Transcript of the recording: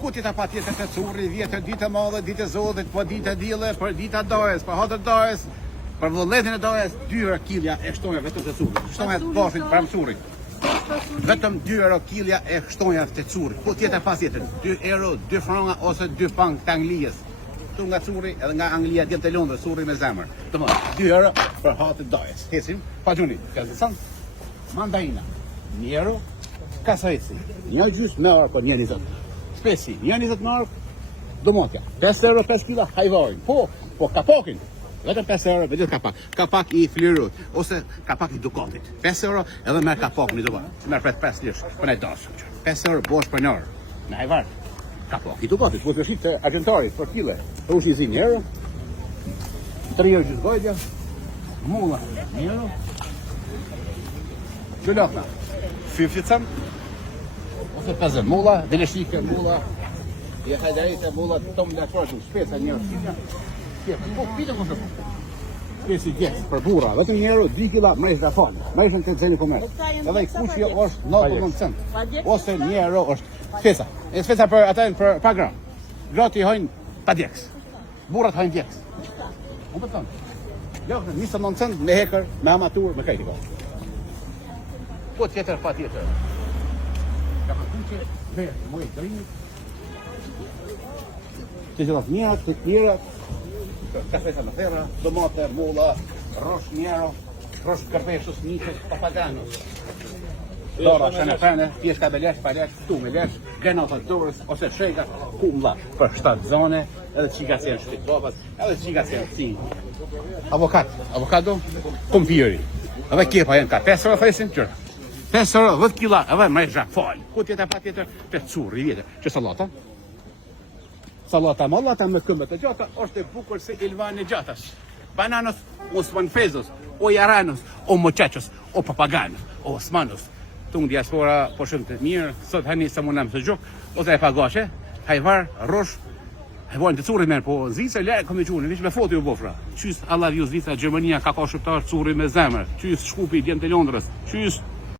Ku ti ta pa tjetër të curri, vjetër ditë e madhe, ditë e Zotit, po ditë e dille, për ditë e dojës, për hatër dojës, për vullnetin e dojës, 2 euro kilja e shtonja vetëm të curri. Shtonja të bashit për curri. Vetëm 2 euro kilja e shtonja të curri. Ku tjetër pas tjetër, 2 euro, 2 franga ose 2 pang të Anglijës. Tu nga curri edhe nga Anglia djemë të Londër, curri me zemër. Të më, 2 euro për hatër dojës. Hesim, pa gjuni, kazësan, mandarina, 1 euro, kasajci, 1 gjysmë me arë për 1,20. Spesi, 1,20 mark, domotja. 5 euro 5 kila hajvarin. Po kapakin. Vetëm 5 euro për gjithë kapak. Kapak i flirut, ose kapak i Dukatit. 5 euro edhe merë kapak një Dukat. Merë për 5 lish, për ne dasë. 5 euro bosh për nërë. Me hajvar. Kapak i Dukatit. Po të shqip të agentarit për kile. Për ushi zi 1 euro. 3 euro gjithë gojtja. Mulla 1 euro. Gjullatna. 50 cent. Ose 50 mulla, deleshike mulla, je hajdarite mulla, tom da shortu, shpesa një orë. Po, pite ku shumë. Shpesi gjesë, për bura, vetëm 1 euro, 2 kila, mrejsh da falë. Mrejshën të zeni për mrejsh. Edhe i kushje është 99 cent. Ose 1 euro është shpesa. E shpesa për atajnë për pa gram. Grati hojnë pa djeks. Burat hojnë djeks. Unë për tonë. Lëkën, 29 cent me hekër, me amatur, me kajti ka. Po tjetër, pa tjetër. Verë, mojë drinjë, të gjithat njërat, të njërat, kafesa në thera, domate, mulla, rosh njëro, rosh kërpeshës, njëqës, papaganës. Dora, shënëfene, pjeshka me lesh, pa lesh, tu me lesh, grenata dorës, ose shega, kumla, për 7 zone, edhe qika se janë shtit babat, edhe qika se janë cinë. Avokado, kumpiri, edhe kjepa jenë ka 5 euro thajsin, qërë. 5 euro, 10 kila, edhe mrejshë falë. Ku tjetër pa tjetër, për curri vjetër. Që salata? Salata mallata me këmbët e gjata, është e bukur se ilvan e gjatas. Bananos, osmanfezos, o jaranos, o muchachos, o papaganës, o osmanos. Tung diaspora po shumë të mirë, sot hani sa munam të gjok, ose e pagashe, hajvar, rosh, hajvarin të curri merë, po zica lejë këmë i qunë, vish me foto ju bofra. Qys Allah ju zica, Gjermania ka shqiptar curri me zemër, qys shkupi djemë të Londrës, qys